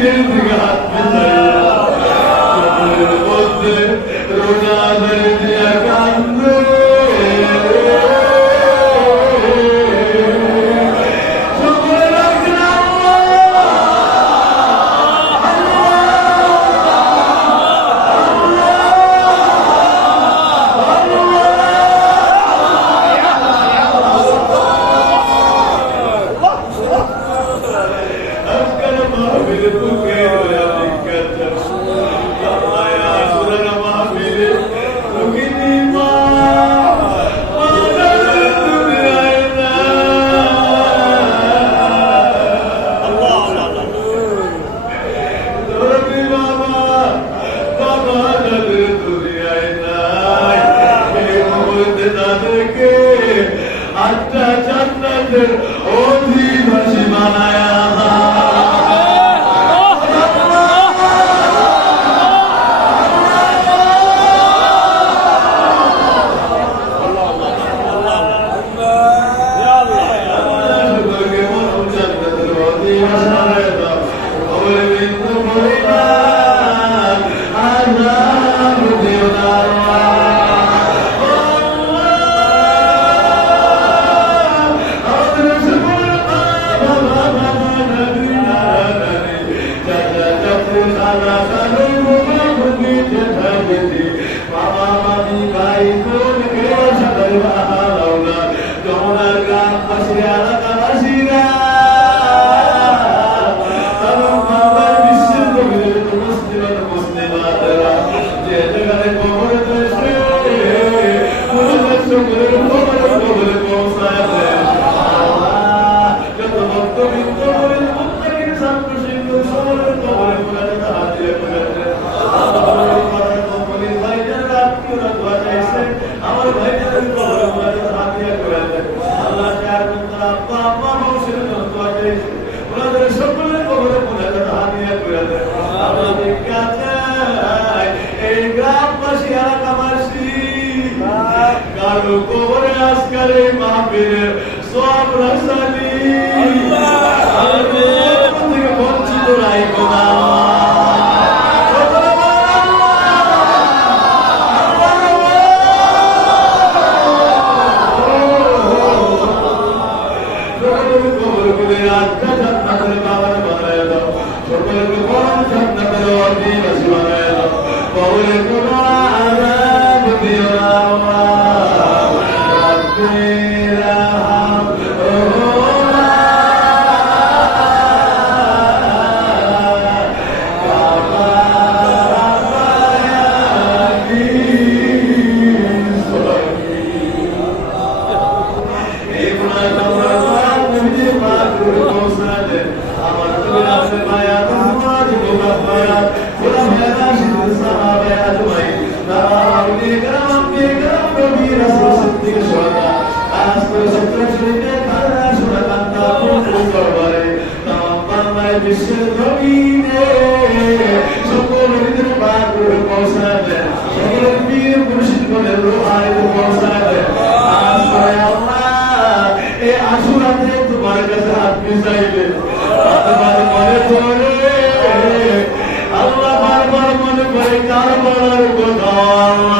レンズがあ করে মাহফিল সব রসালি। থেকে বঞ্চিত রাখব না। আল্লাহর কাছে আপনি চাইবেন। আমার মনে পড়ে আল্লাহ বারবার মনে করে কার বলার কোথাও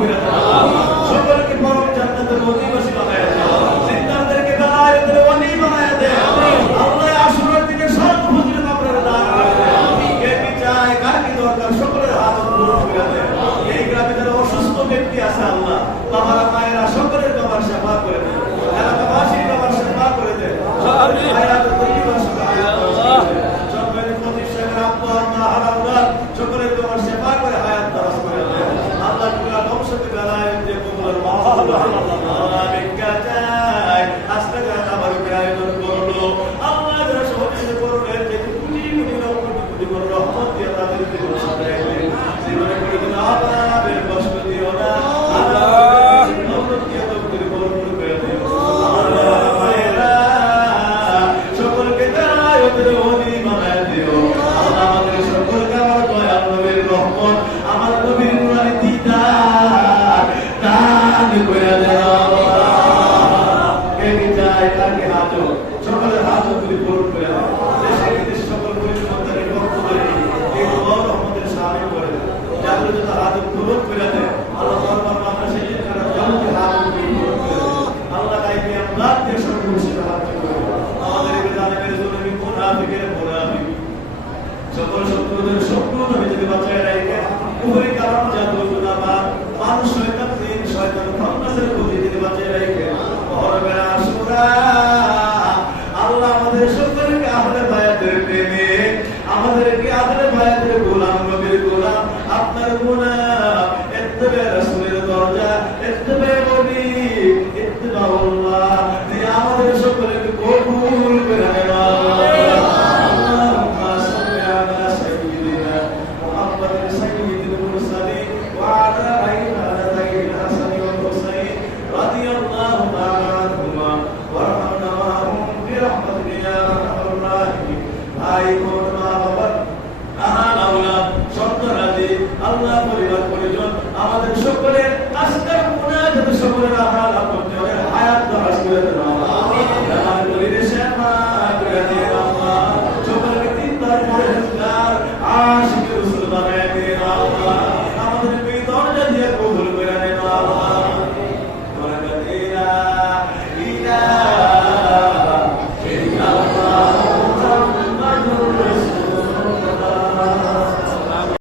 हाँ। शुक्र की परम जन्नत रोजी बस সরস্বতী নারায়ণ যে কমলের মা